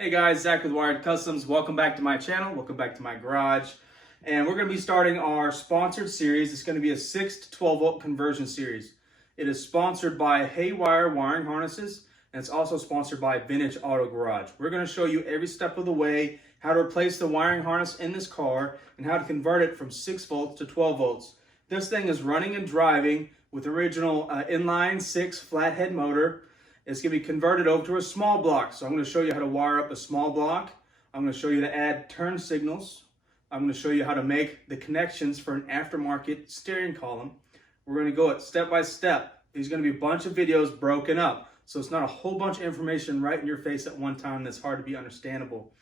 Hey guys, Zach with Wired Customs. Welcome back to my channel. Welcome back to my garage. And we're going to be starting our sponsored series. It's going to be a 6 to 12 volt conversion series. It is sponsored by Haywire wiring harnesses, and it's also sponsored by Vintage Auto Garage. We're going to show you every step of the way how to replace the wiring harness in this car and how to convert it from 6 volts to 12 volts. This thing is running and driving with original inline 6 flathead motor. It's going to be converted over to a small block. So I'm going to show you how to wire up a small block. I'm going to show you how to add turn signals. I'm going to show you how to make the connections for an aftermarket steering column. We're going to go it step by step. There's going to be a bunch of videos broken up. So it's not a whole bunch of information right in your face at one time that's hard to be understandable.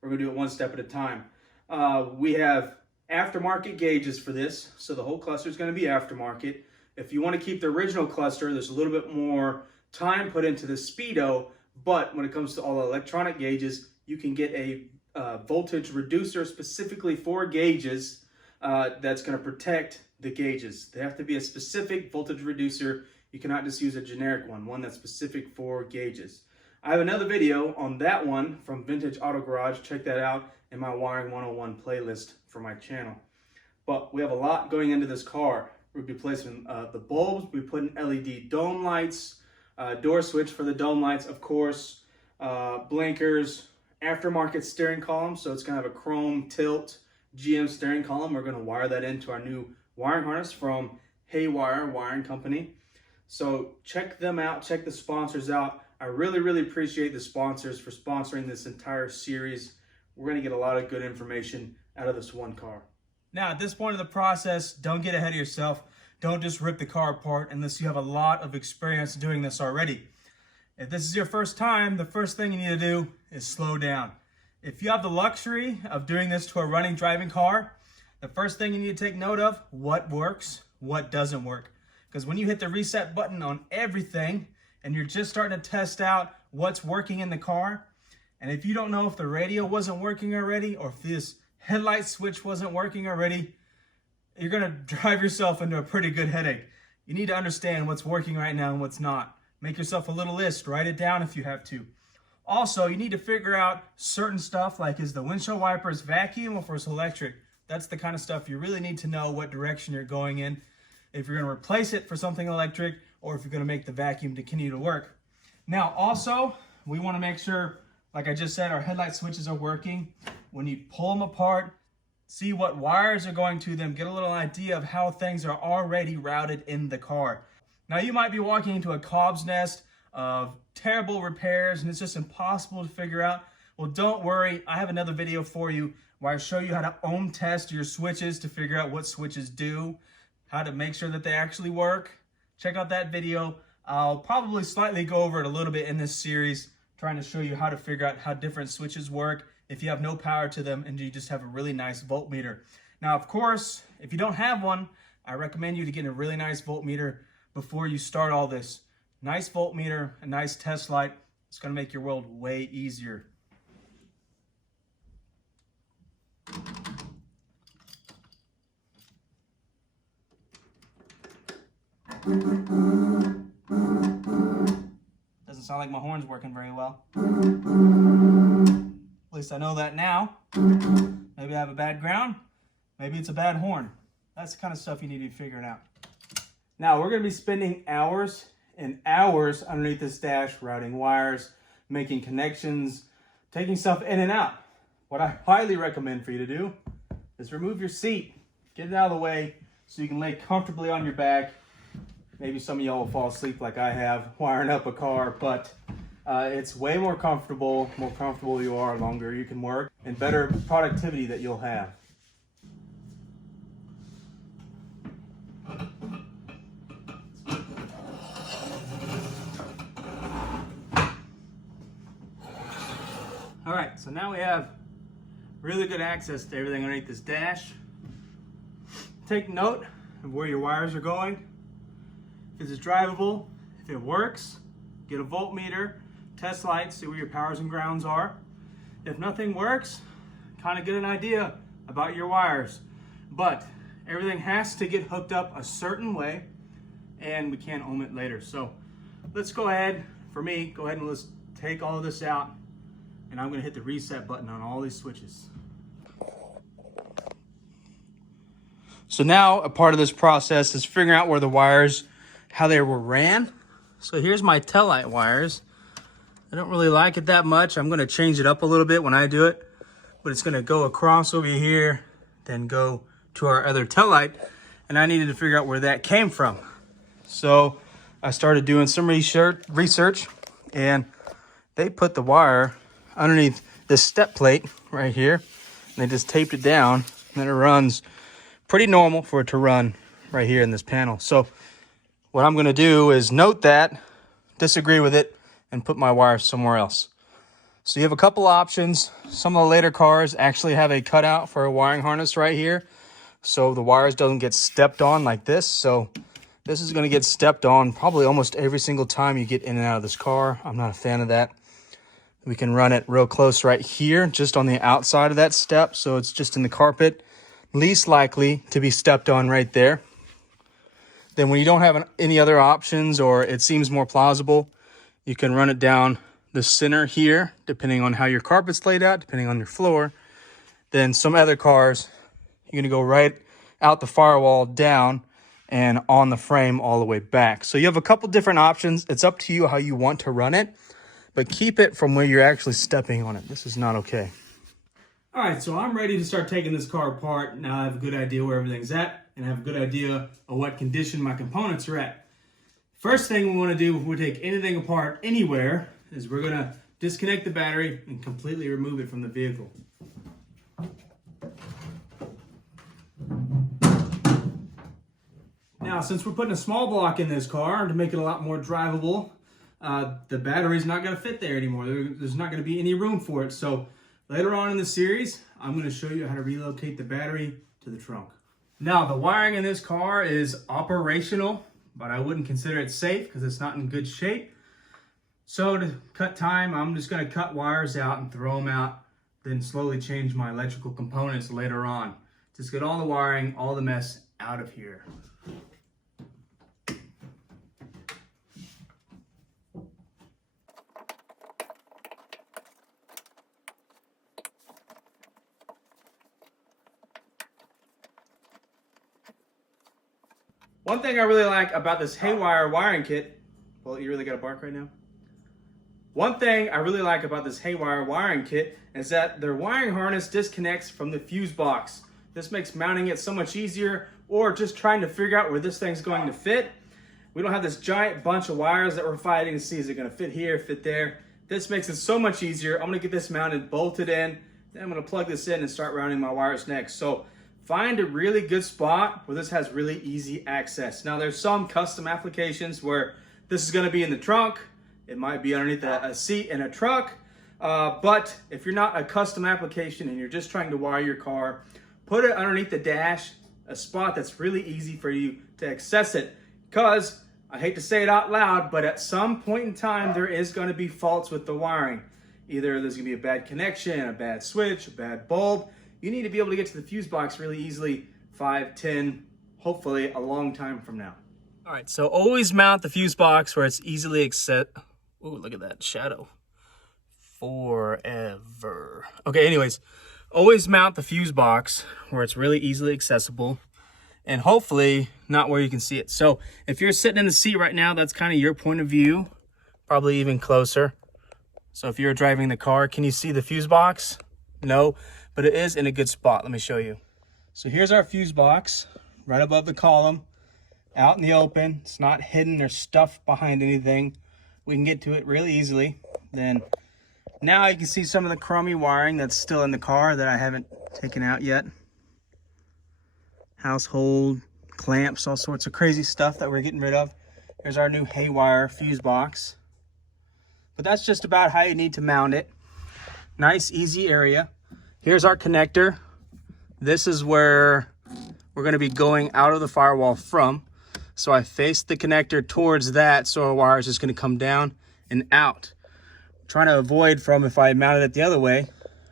We're going to do it one step at a time. We have aftermarket gauges for this. So the whole cluster is going to be aftermarket. If you want to keep the original cluster, there's a little bit more time put into the speedo, but when it comes to all the electronic gauges, you can get a voltage reducer specifically for gauges that's going to protect the gauges. They have to be a specific voltage reducer. You cannot just use a generic one that's specific for gauges. I have another video on that one from Vintage Auto Garage. Check that out in my Wiring 101 playlist for my channel. But we have a lot going into this car. We'll be placing the bulbs, we'll be putting LED dome lights, door switch for the dome lights, of course, blinkers, aftermarket steering column. So it's going to have a chrome tilt GM steering column. We're going to wire that into our new wiring harness from Haywire Wiring Company. So check them out, check the sponsors out. I really appreciate the sponsors for sponsoring this entire series. We're going to get a lot of good information out of this one car. Now, at this point of the process, don't get ahead of yourself. Don't just rip the car apart unless you have a lot of experience doing this already. If this is your first time, the first thing you need to do is slow down. If you have the luxury of doing this to a running, driving car, the first thing you need to take note of, what works, what doesn't work. Because when you hit the reset button on everything and you're just starting to test out what's working in the car, and if you don't know if the radio wasn't working already or if this headlight switch wasn't working already, you're going to drive yourself into a pretty good headache. You need to understand what's working right now and what's not. Make yourself a little list. Write it down if you have to. Also, you need to figure out certain stuff like, is the windshield wipers vacuum or if it's electric? That's the kind of stuff you really need to know what direction you're going in. If you're going to replace it for something electric or if you're going to make the vacuum continue to work. Now, also, we want to make sure, like I just said, our headlight switches are working. When you pull them apart, see what wires are going to them, get a little idea of how things are already routed in the car. Now, you might be walking into a cob's nest of terrible repairs and it's just impossible to figure out. Well, don't worry. I have another video for you where I show you how to ohm test your switches to figure out what switches do, how to make sure that they actually work. Check out that video. I'll probably slightly go over it a little bit in this series, trying to show you how to figure out how different switches work if you have no power to them and you just have a really nice voltmeter. Now, of course, if you don't have one, I recommend you to get a really nice voltmeter before you start all this. Nice voltmeter, a nice test light. It's going to make your world way easier. Doesn't sound like my horn's working very well. At least I know that now. Maybe I have a bad ground. Maybe it's a bad horn. That's the kind of stuff you need to be figuring out. Now, we're going to be spending hours and hours underneath this dash, routing wires, making connections, taking stuff in and out. What I highly recommend for you to do is remove your seat. Get it out of the way so you can lay comfortably on your back. Maybe some of y'all will fall asleep like I have wiring up a car, but it's way more comfortable you are, longer you can work, and better productivity that you'll have. All right, so now we have really good access to everything underneath this dash. Take note of where your wires are going. If it's drivable, if it works, get a voltmeter, test lights, see where your powers and grounds are. If nothing works, kind of get an idea about your wires. But everything has to get hooked up a certain way and we can't ohm it later. So let's go ahead, for me, go ahead and let's take all of this out and I'm gonna hit the reset button on all these switches. So now a part of this process is figuring out where the wires, how they were ran. So here's my taillight wires. I don't really like it that much. I'm gonna change it up a little bit when I do it, but it's gonna go across over here, then go to our other taillight, and I needed to figure out where that came from. So I started doing some research, and they put the wire underneath this step plate right here, and they just taped it down, and then it runs pretty normal for it to run right here in this panel. So what I'm gonna do is note that, disagree with it, and put my wire somewhere else. So you have a couple options. Some of the later cars actually have a cutout for a wiring harness right here, so the wires don't get stepped on like this. So this is gonna get stepped on probably almost every single time you get in and out of this car. I'm not a fan of that. We can run it real close right here, just on the outside of that step, so it's just in the carpet. Least likely to be stepped on right there. Then when you don't have any other options, or it seems more plausible, you can run it down the center here, depending on how your carpet's laid out, depending on your floor. Then some other cars, you're gonna go right out the firewall down and on the frame all the way back. So you have a couple different options. It's up to you how you want to run it, but keep it from where you're actually stepping on it. This is not okay. All right, so I'm ready to start taking this car apart. Now I have a good idea where everything's at, and I have a good idea of what condition my components are at. First thing we want to do before we take anything apart anywhere is we're going to disconnect the battery and completely remove it from the vehicle. Now, since we're putting a small block in this car to make it a lot more drivable, the battery's not going to fit there anymore. There's not going to be any room for it. So later on in the series, I'm going to show you how to relocate the battery to the trunk. Now, the wiring in this car is operational, but I wouldn't consider it safe because it's not in good shape. So to cut time, I'm just going to cut wires out and throw them out, then slowly change my electrical components later on. Just get all the wiring, all the mess out of here. One thing I really like about this Haywire wiring kit, well, you really got to bark right now? One thing I really like about this Haywire wiring kit is that their wiring harness disconnects from the fuse box. This makes mounting it so much easier, or just trying to figure out where this thing's going to fit. We don't have this giant bunch of wires that we're fighting to see, is it going to fit here, fit there? This makes it so much easier. I'm going to get this mounted, bolted in, then I'm going to plug this in and start routing my wires next. So find a really good spot where this has really easy access. Now there's some custom applications where this is going to be in the trunk. It might be underneath a seat in a truck. But if you're not a custom application and you're just trying to wire your car, put it underneath the dash, a spot that's really easy for you to access it. Because I hate to say it out loud, but at some point in time, there is going to be faults with the wiring. Either there's going to be a bad connection, a bad switch, a bad bulb. You need to be able to get to the fuse box really easily, 5, 10, hopefully a long time from now. All right, so always mount the fuse box where it's easily accessible. Ooh, look at that shadow. Forever. Okay, anyways, always mount the fuse box where it's really easily accessible and hopefully not where you can see it. So if you're sitting in the seat right now, that's kind of your point of view, probably even closer. So if you're driving the car, can you see the fuse box? No, but it is in a good spot. Let me show you. So here's our fuse box right above the column, out in the open. It's not hidden or stuffed behind anything. We can get to it really easily. Then now you can see some of the crummy wiring that's still in the car that I haven't taken out yet. Household clamps, all sorts of crazy stuff that we're getting rid of. Here's our new Haywire fuse box. But that's just about how you need to mount it. Nice, easy area. Here's our connector. This is where we're going to be going out of the firewall from. So I faced the connector towards that, so our wire is just going to come down and out. I'm trying to avoid from, if I mounted it the other way,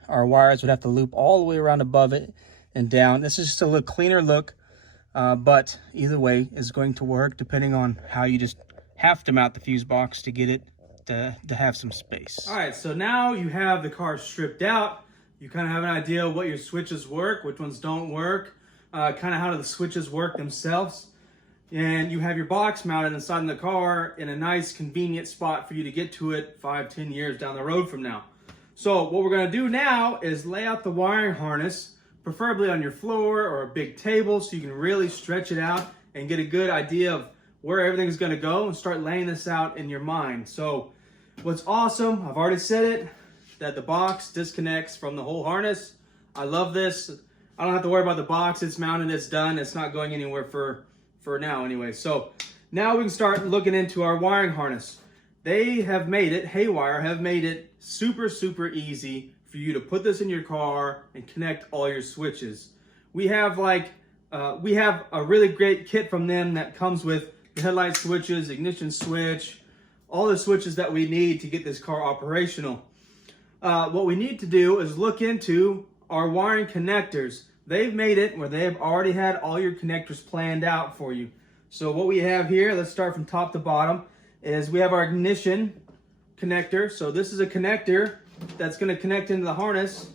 our wires would have to loop all the way around above it and down. This is just a little cleaner look, but either way is going to work depending on how you just have to mount the fuse box to get it to have some space. All right, so now you have the car stripped out. You kind of have an idea of what your switches work, which ones don't work, kind of how do the switches work themselves. And you have your box mounted inside the car in a nice convenient spot for you to get to it 5-10 years down the road from now. So what we're going to do now is lay out the wiring harness, preferably on your floor or a big table, so you can really stretch it out and get a good idea of where everything is going to go and start laying this out in your mind. So what's awesome, I've already said it, that the box disconnects from the whole harness. I love this. I don't have to worry about the box. It's mounted, it's done. It's not going anywhere for now anyway. So now we can start looking into our wiring harness. They have made it, Haywire have made it super easy for you to put this in your car and connect all your switches. We have a really great kit from them that comes with the headlight switches, ignition switch, all the switches that we need to get this car operational. What we need to do is look into our wiring connectors. They've made it where they've already had all your connectors planned out for you. So what we have here, let's start from top to bottom, is we have our ignition connector. So this is a connector that's going to connect into the harness,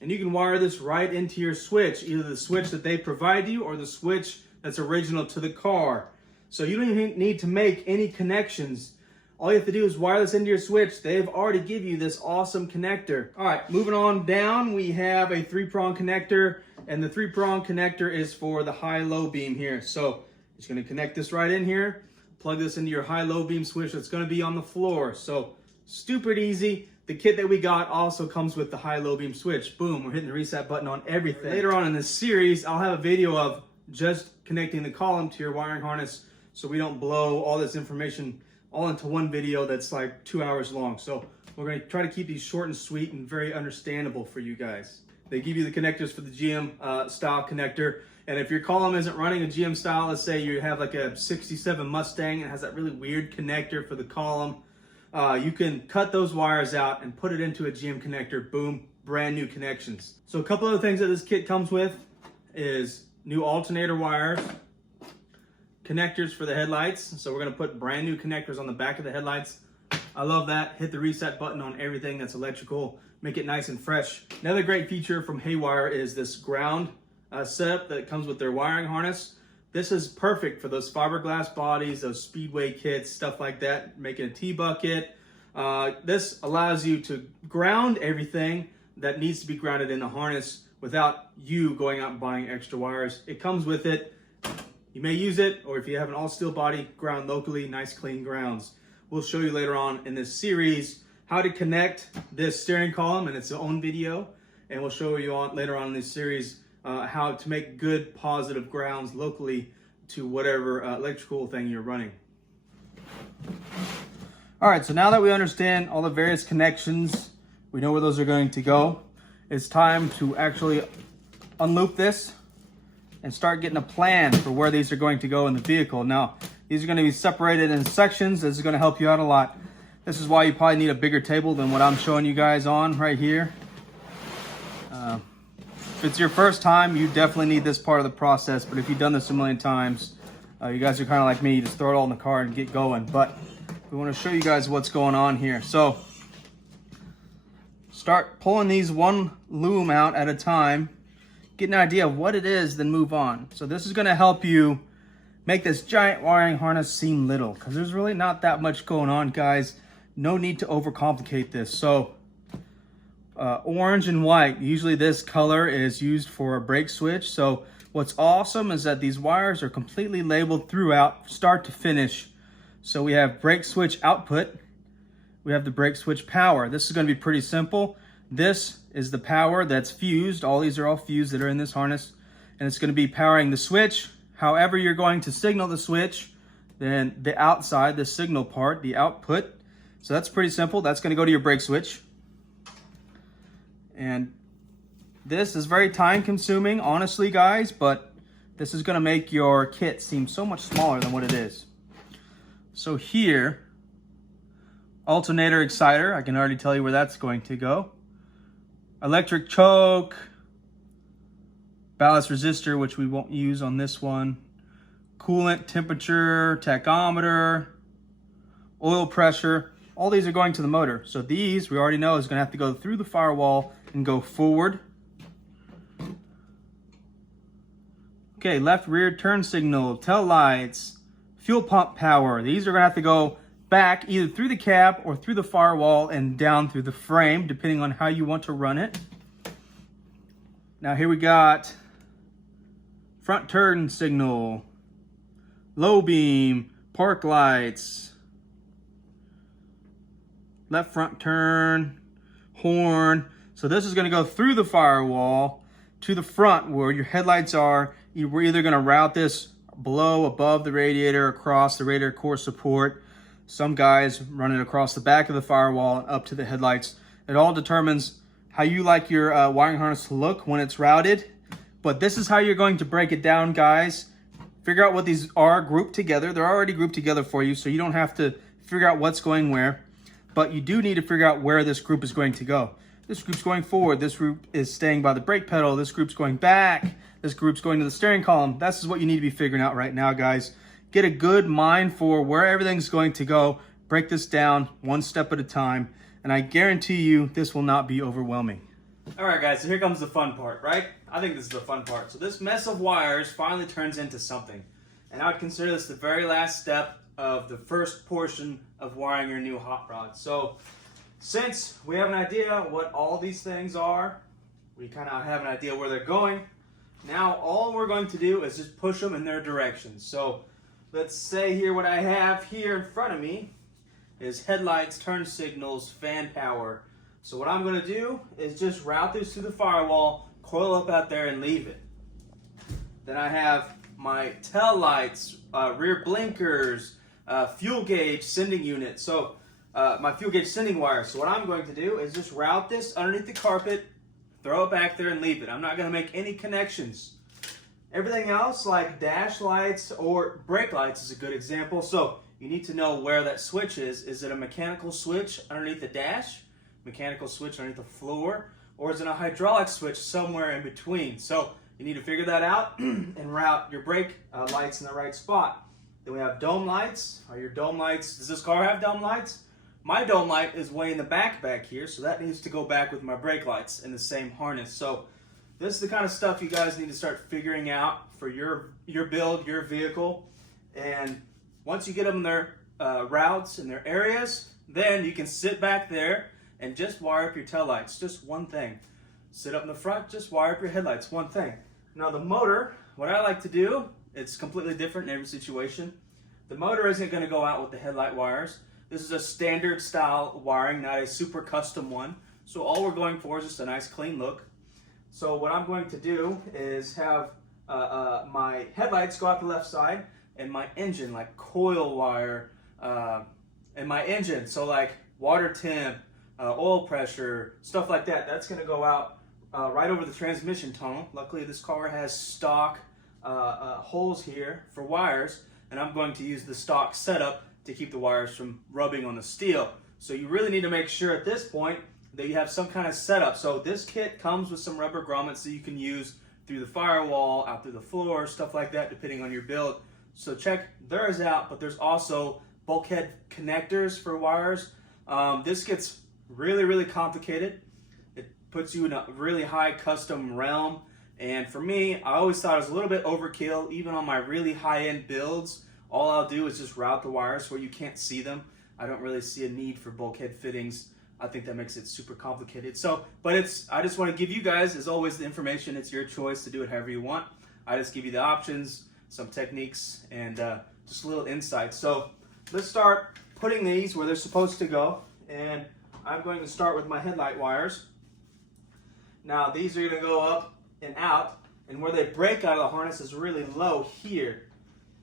and you can wire this right into your switch, either the switch that they provide you or the switch that's original to the car. So you don't even need to make any connections. All you have to do is wire this into your switch. They've already give you this awesome connector. All right, moving on down, we have a 3-prong connector, and the 3-prong connector is for the high-low beam here. So just gonna connect this right in here, plug this into your high-low beam switch that's gonna be on the floor. So stupid easy. The kit that we got also comes with the high-low beam switch. Boom, we're hitting the reset button on everything. Later on in this series, I'll have a video of just connecting the column to your wiring harness so we don't blow all this information all into one video that's like 2 hours long. So we're going to try to keep these short and sweet and very understandable for you guys. They give you the connectors for the GM style connector. And if your column isn't running a GM style, let's say you have like a 67 Mustang and has that really weird connector for the column, you can cut those wires out and put it into a GM connector. Boom, brand new connections. So a couple other things that this kit comes with is new alternator wires, connectors for the headlights. So we're going to put brand new connectors on the back of the headlights. I love that. Hit the reset button on everything that's electrical. Make it nice and fresh. Another great feature from Haywire is this ground setup that comes with their wiring harness. This is perfect for those fiberglass bodies, those speedway kits, stuff like that, making a T-bucket. This allows you to ground everything that needs to be grounded in the harness without you going out and buying extra wires. It comes with it. You may use it, or if you have an all steel body, ground locally, nice clean grounds. We'll show you later on in this series how to connect this steering column, and it's its own video. And we'll show you later on in this series how to make good positive grounds locally to whatever electrical thing you're running. All right, so now that we understand all the various connections, we know where those are going to go, it's time to actually unloop this and start getting a plan for where these are going to go in the vehicle. Now, these are going to be separated in sections. This is going to help you out a lot. This is why you probably need a bigger table than what I'm showing you guys on right here. If it's your first time, you definitely need this part of the process, but if you've done this a million times, you guys are kind of like me, you just throw it all in the car and get going. But we want to show you guys what's going on here. So start pulling these one loom out at a time, get an idea of what it is, then move on. So this is going to help you make this giant wiring harness seem little, because there's really not that much going on, guys. No need to overcomplicate this. So orange and white, usually this color is used for a brake switch. So what's awesome is that these wires are completely labeled throughout, start to finish. So we have brake switch output, we have the brake switch power. This is going to be pretty simple. This is the power that's fused. All these are all fused that are in this harness, and it's going to be powering the switch. However you're going to signal the switch, then the outside, the signal part, the output. So that's pretty simple. That's going to go to your brake switch. And this is very time consuming, honestly, guys, but this is going to make your kit seem so much smaller than what it is. So here, alternator exciter, I can already tell you where that's going to go. Electric choke, ballast resistor, which we won't use on this one, coolant temperature, tachometer, oil pressure. all these are going to the motor. So these, we already know, is going to have to go through the firewall and go forward. Okay, left rear turn signal, tail lights, fuel pump power. These are going to have to go back either through the cab or through the firewall and down through the frame, depending on how you want to run it. Now here we got front turn signal, low beam, park lights, left front turn, horn. So this is going to go through the firewall to the front where your headlights are. We're either going to route this below, above the radiator, across the radiator core support. Some guys run it across the back of the firewall and up to the headlights. It all determines how you like your wiring harness to look when it's routed. But this is how you're going to break it down, guys. Figure out what these are grouped together. They're already grouped together for you, so you don't have to figure out what's going where. But you do need to figure out where this group is going to go. This group's going forward. This group is staying by the brake pedal. This group's going back. This group's going to the steering column. This is what you need to be figuring out right now, guys. Get a good mind for where everything's going to go. Break this down one step at a time. And I guarantee you this will not be overwhelming. All right, guys, so here comes the fun part, right? I think this is the fun part. So this mess of wires finally turns into something. And I would consider this the very last step of the first portion of wiring your new hot rod. So since we have an idea what all these things are, we kind of have an idea where they're going. Now all we're going to do is just push them in their directions. So let's say here what I have here in front of me is headlights, turn signals, fan power. So what I'm going to do is just route this through the firewall, coil up out there and leave it. Then I have my tail lights, rear blinkers, fuel gauge sending unit. So my fuel gauge sending wire. So what I'm going to do is just route this underneath the carpet, throw it back there and leave it. I'm not going to make any connections. Everything else like dash lights or brake lights is a good example. So you need to know where that switch is. Is it a mechanical switch underneath the dash? Mechanical switch underneath the floor? Or is it a hydraulic switch somewhere in between? So you need to figure that out and route your brake lights in the right spot. Then we have dome lights. Are your dome lights, does this car have dome lights? My dome light is way in the back here, so that needs to go back with my brake lights in the same harness. So this is the kind of stuff you guys need to start figuring out for your build, your vehicle. And once you get them in their routes and their areas, then you can sit back there and just wire up your tail lights. Just one thing. Sit up in the front, just wire up your headlights. One thing. Now the motor, what I like to do, it's completely different in every situation. The motor isn't going to go out with the headlight wires. This is a standard style wiring, not a super custom one. So all we're going for is just a nice clean look. So what I'm going to do is have my headlights go out the left side and my engine, like coil wire, and my engine, so like water temp, oil pressure, stuff like that, that's going to go out right over the transmission tunnel. Luckily this car has stock holes here for wires, and I'm going to use the stock setup to keep the wires from rubbing on the steel. So you really need to make sure at this point that you have some kind of setup. So this kit comes with some rubber grommets that you can use through the firewall, out through the floor, stuff like that, depending on your build. So check theirs out, but there's also bulkhead connectors for wires. This gets really, really complicated. It puts you in a really high custom realm. And for me, I always thought it was a little bit overkill, even on my really high-end builds. All I'll do is just route the wires where you can't see them. I don't really see a need for bulkhead fittings. I think that makes it super complicated. So, but I just want to give you guys, as always, the information. It's your choice to do it however you want. I just give you the options, some techniques, and just a little insight. So let's start putting these where they're supposed to go. And I'm going to start with my headlight wires. Now these are going to go up and out, and where they break out of the harness is really low here.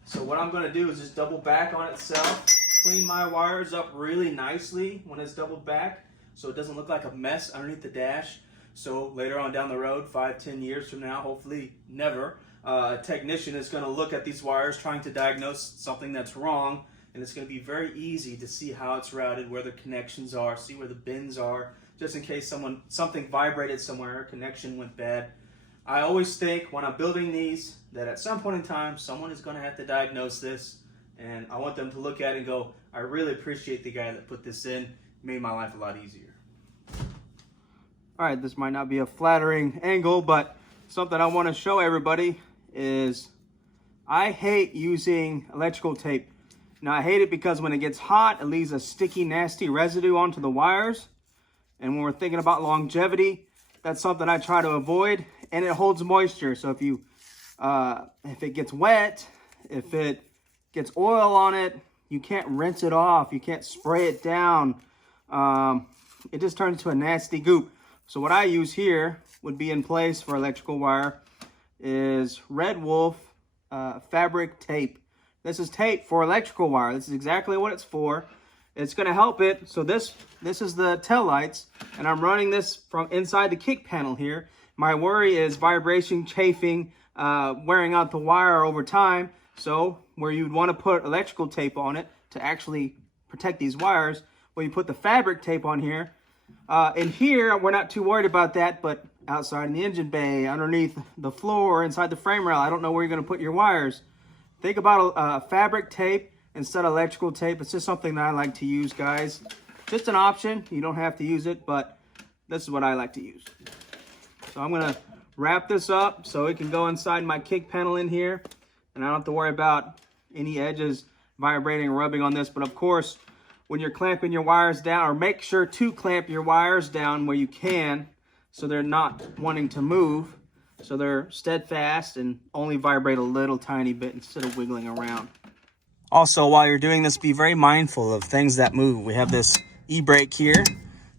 So what I'm going to do is just double back on itself, clean my wires up really nicely when it's doubled back so it doesn't look like a mess underneath the dash. So later on down the road, 5-10 years from now, hopefully never, a technician is going to look at these wires trying to diagnose something that's wrong, and it's going to be very easy to see how it's routed, where the connections are, see where the bins are, just in case something vibrated somewhere, a connection went bad. I always think when I'm building these that at some point in time, someone is going to have to diagnose this. And I want them to look at it and go, I really appreciate the guy that put this in. It made my life a lot easier. All right, this might not be a flattering angle, but something I want to show everybody is I hate using electrical tape. Now, I hate it because when it gets hot, it leaves a sticky, nasty residue onto the wires. And when we're thinking about longevity, that's something I try to avoid. And it holds moisture. So if it gets wet, if it gets oil on it, you can't rinse it off. You can't spray it down. It just turns into a nasty goop. So what I use here would be in place for electrical wire is Red Wolf fabric tape. This is tape for electrical wire. This is exactly what it's for. It's going to help it. So this is the tail lights, and I'm running this from inside the kick panel here. My worry is vibration, chafing, wearing out the wire over time. So where you'd want to put electrical tape on it to actually protect these wires, well, you put the fabric tape on here. In here, we're not too worried about that, but outside in the engine bay, underneath the floor, inside the frame rail, I don't know where you're going to put your wires. Think about fabric tape instead of electrical tape. It's just something that I like to use, guys. Just an option. You don't have to use it, but this is what I like to use. So I'm going to wrap this up so it can go inside my kick panel in here, and I don't have to worry about any edges vibrating or rubbing on this. But of course, when you're clamping your wires down, or make sure to clamp your wires down where you can so they're not wanting to move, so they're steadfast and only vibrate a little tiny bit instead of wiggling around. Also, while you're doing this, be very mindful of things that move. We have this e-brake here.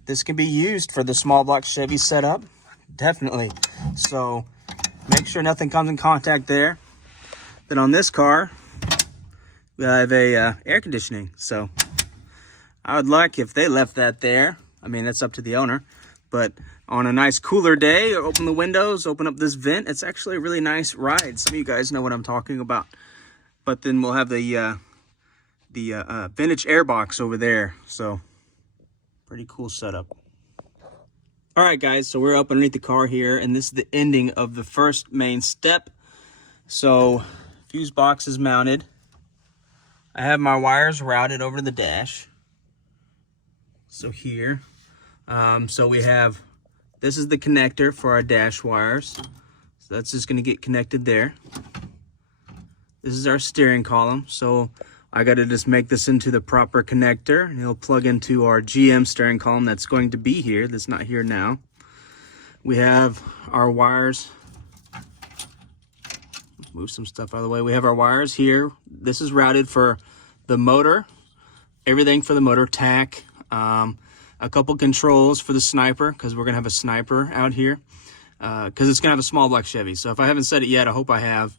This can be used for the small block Chevy setup, definitely. So make sure nothing comes in contact there. Then on this car, we have a air conditioning. So I would like if they left that there. I mean, that's up to the owner. But on a nice cooler day, open the windows, open up this vent. It's actually a really nice ride. Some of you guys know what I'm talking about. But then we'll have the vintage air box over there. So pretty cool setup. All right, guys, so we're up underneath the car here, and this is the ending of the first main step. So fuse box is mounted. I have my wires routed over to the dash. So here, so we have, this is the connector for our dash wires. So that's just going to get connected there. This is our steering column. So I got to just make this into the proper connector, and it'll plug into our GM steering column that's going to be here, that's not here now. We have our wires. Move some stuff out of the way. We have our wires here. This is routed for the motor, everything for the motor, tack, a couple controls for the sniper, because we're going to have a sniper out here, because it's going to have a small block Chevy. So if I haven't said it yet, I hope I have.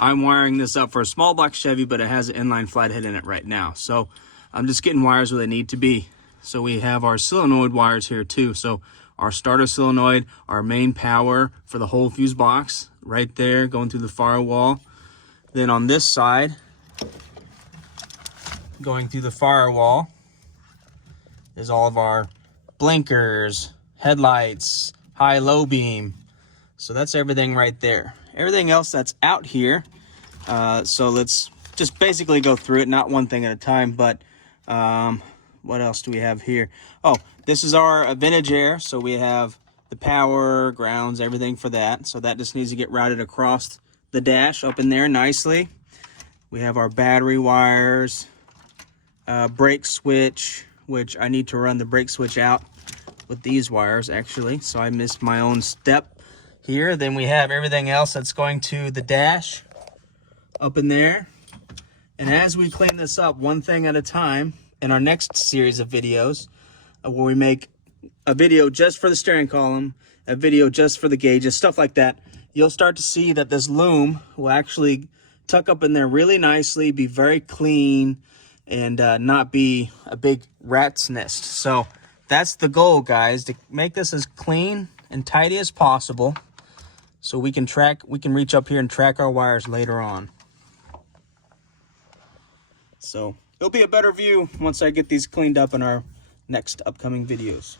I'm wiring this up for a small block Chevy, but it has an inline flathead in it right now. So I'm just getting wires where they need to be. So we have our solenoid wires here too. So our starter solenoid, our main power for the whole fuse box right there going through the firewall. Then on this side, going through the firewall, is all of our blinkers, headlights, high-low beam. So that's everything right there. Everything else that's out here, so let's just basically go through it, not one thing at a time, but what else do we have here? Oh, this is our vintage air, so we have the power, grounds, everything for that. So that just needs to get routed across the dash up in there nicely. We have our battery wires, brake switch, which I need to run the brake switch out with these wires actually, so I missed my own step here. Then we have everything else that's going to the dash up in there. And as we clean this up one thing at a time, in our next series of videos, where we make a video just for the steering column, a video just for the gauges, stuff like that, you'll start to see that this loom will actually tuck up in there really nicely, be very clean, and not be a big rat's nest. So that's the goal, guys, to make this as clean and tidy as possible, so we can reach up here and track our wires later on. So it'll be a better view once I get these cleaned up in our next upcoming videos.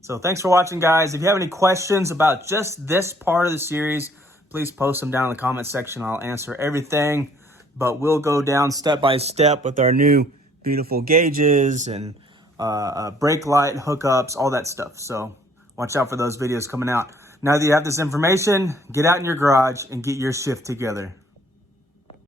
So thanks for watching, guys. If you have any questions about just this part of the series, please post them down in the comment section. I'll answer everything but we'll go down step by step with our new beautiful gauges and brake light hookups, all that stuff. So watch out for those videos coming out. Now that you have this information, get out in your garage and get your shift together.